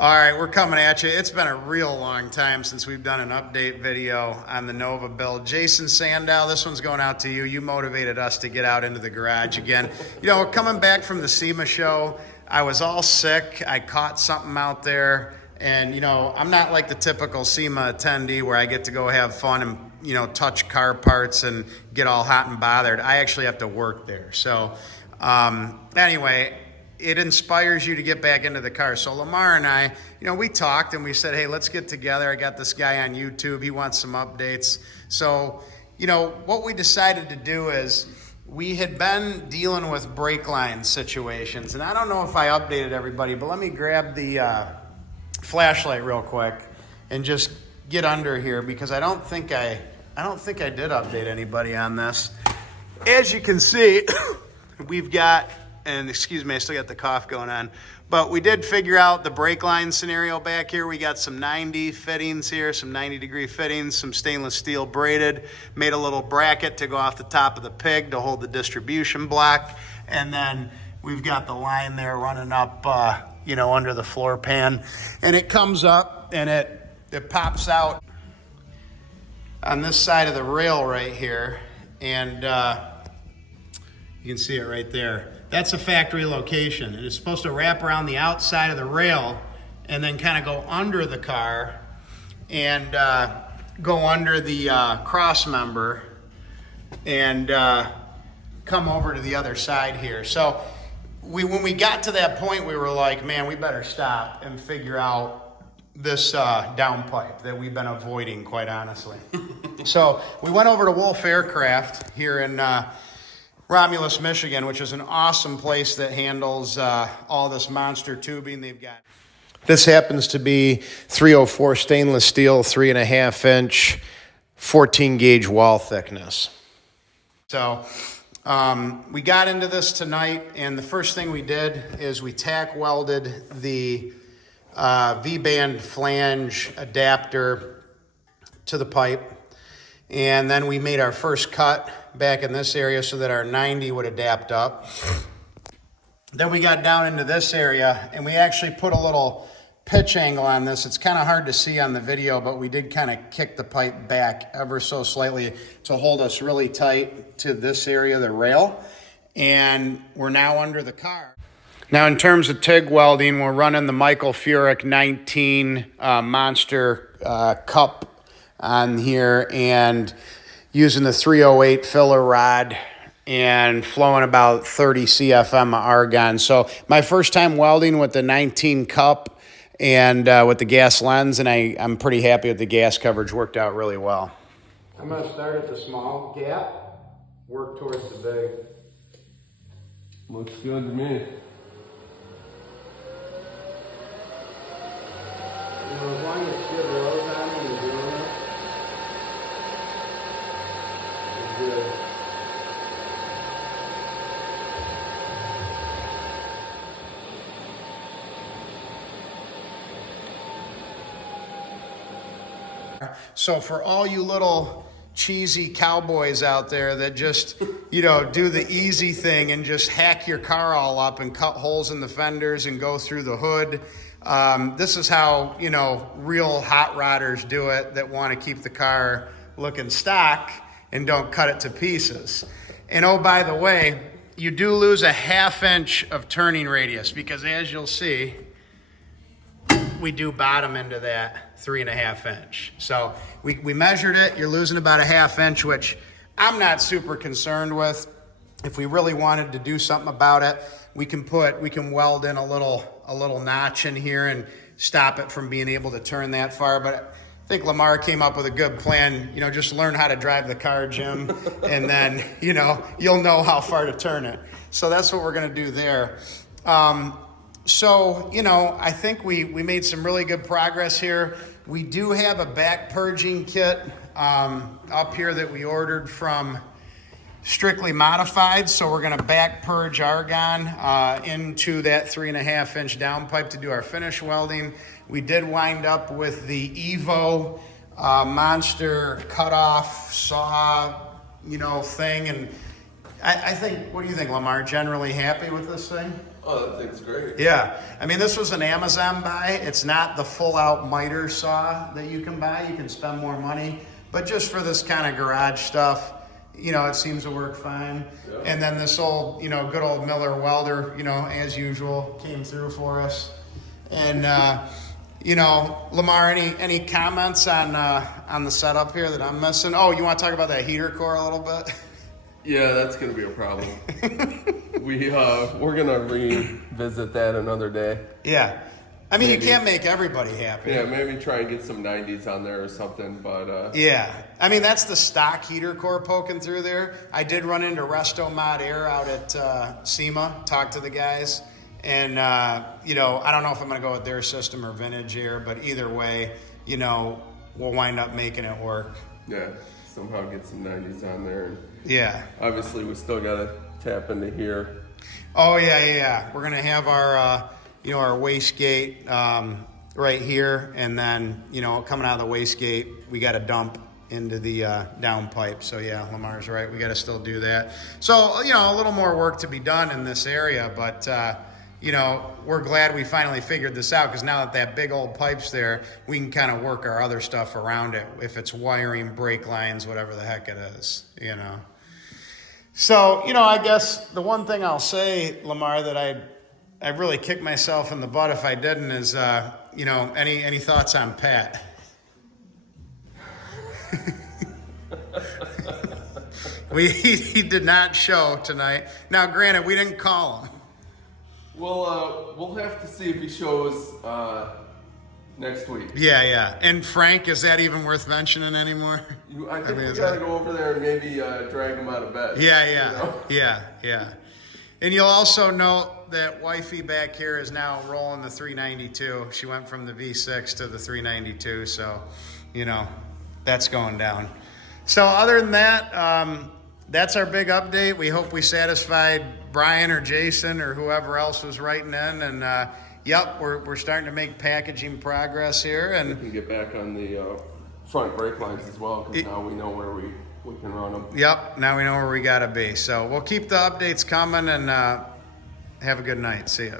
All right, we're coming at you. It's been a real long time since we've done an update video on the Nova build. Jason Sandow, this one's going out to you. You motivated us to get out into the garage again. You know, coming back from the SEMA show, I was all sick. I caught something out there. And, you know, I'm not like the typical SEMA attendee where I get to go have fun and, you know, touch car parts and get all hot and bothered. I actually have to work there. So, anyway, it inspires you to get back into the car. So Lamar and I, you know, we talked and we said, hey, let's get together. I got this guy on YouTube. He wants some updates. So, you know, what we decided to do is we had been dealing with brake line situations. And I don't know if I updated everybody, but let me grab the flashlight real quick and just get under here because I don't think I did update anybody on this. As you can see, we've got, and excuse me, I still got the cough going on, but we did figure out the brake line scenario back here. We got some 90 fittings here, some 90-degree fittings, some stainless steel braided, made a little bracket to go off the top of the pig to hold the distribution block, and then we've got the line there running up, you know, under the floor pan, and it comes up and it pops out on this side of the rail right here, and you can see it right there. That's a factory location, and it's supposed to wrap around the outside of the rail and then kind of go under the car and go under the cross member and come over to the other side here. So when we got to that point, we were like, man, we better stop and figure out this downpipe that we've been avoiding, quite honestly. So we went over to Wolf Aircraft here in Romulus, Michigan, which is an awesome place that handles all this monster tubing they've got. This happens to be 304 stainless steel, 3.5 inch, 14 gauge wall thickness. So we got into this tonight, and the first thing we did is we tack welded the Vband Flange adapter to the pipe. And then we made our first cut back in this area so that our 90 would adapt up. Then we got down into this area and we actually put a little pitch angle on this. It's kind of hard to see on the video, but we did kind of kick the pipe back ever so slightly to hold us really tight to this area of the rail. And we're now under the car. Now in terms of TIG welding, we're running the Michael Furick 19 Monster cup on here and using the 308 filler rod and flowing about 30 CFM of argon. So my first time welding with the 19 cup and with the gas lens, and I'm pretty happy with the gas coverage. Worked out really well. I'm going to start at the small gap, work towards the big. Looks good to me. You know, as long as you get rows on when you're doing it, it's good. So for all you little cheesy cowboys out there that just, you know, do the easy thing and just hack your car all up and cut holes in the fenders and go through the hood, this is how, you know, real hot rodders do it that want to keep the car looking stock and don't cut it to pieces. And oh, by the way, you do lose a 1/2 inch of turning radius because as you'll see, we do bottom into that 3.5 inch. So we measured it. You're losing about a 1/2 inch, which I'm not super concerned with. If we really wanted to do something about it, we can weld in a little notch in here and stop it from being able to turn that far. But I think Lamar came up with a good plan. You know, just learn how to drive the car, Jim, and then, you know, you'll know how far to turn it. So that's what we're gonna do there. So, you know, I think we made some really good progress here. We do have a back purging kit up here that we ordered from Strictly Modified. So we're gonna back purge argon into that 3.5 inch downpipe to do our finish welding. We did wind up with the Evo monster cutoff saw, you know, thing. And I think, what do you think, Lamar? Generally happy with this thing? Oh, that thing's great. Yeah, I mean, this was an Amazon buy. It's not the full-out miter saw that you can buy. You can spend more money, but just for this kind of garage stuff, you know, it seems to work fine. Yeah. And then this old, you know, good old Miller welder, you know, as usual, came through for us. And you know, Lamar, any comments on the setup here that I'm missing? Oh, you want to talk about that heater core a little bit? Yeah, that's gonna be a problem. We're gonna revisit that another day. Yeah. I mean, Maybe. you can't make everybody happy. Yeah, maybe try and get some 90s on there or something, but Yeah. I mean, that's the stock heater core poking through there. I did run into Resto Mod Air out at SEMA, talked to the guys. And, you know, I don't know if I'm going to go with their system or vintage air, but either way, you know, we'll wind up making it work. yeah, somehow get some 90s on there. And Yeah. obviously, we still gotta tap into here. Oh, yeah. We're going to have our, you know, our wastegate right here. And then, you know, coming out of the wastegate, we got to dump into the downpipe. So, yeah, Lamar's right. We got to still do that. So, you know, a little more work to be done in this area. But, you know, we're glad we finally figured this out, because now that big old pipe's there, we can kind of work our other stuff around it. If it's wiring, brake lines, whatever the heck it is, you know. So, you know, I guess the one thing I'll say, Lamar, that I'd really kick myself in the butt if I didn't is, you know, any thoughts on Pat? He did not show tonight. Now, granted, we didn't call him. Well, we'll have to see if he shows next week. Yeah. And Frank, is that even worth mentioning anymore? I think we gotta go over there and maybe drag him out of bed. Yeah. You know? Yeah. And you'll also note that wifey back here is now rolling the 392. She went from the V6 to the 392, so, you know, that's going down. So other than that, that's our big update. We hope we satisfied Brian or Jason or whoever else was writing in. And, yep, we're starting to make packaging progress here. We And can get back on the front brake lines as well, because now we know where we can run them. yep, now we know where we got to be. So we'll keep the updates coming, and have a good night. See ya.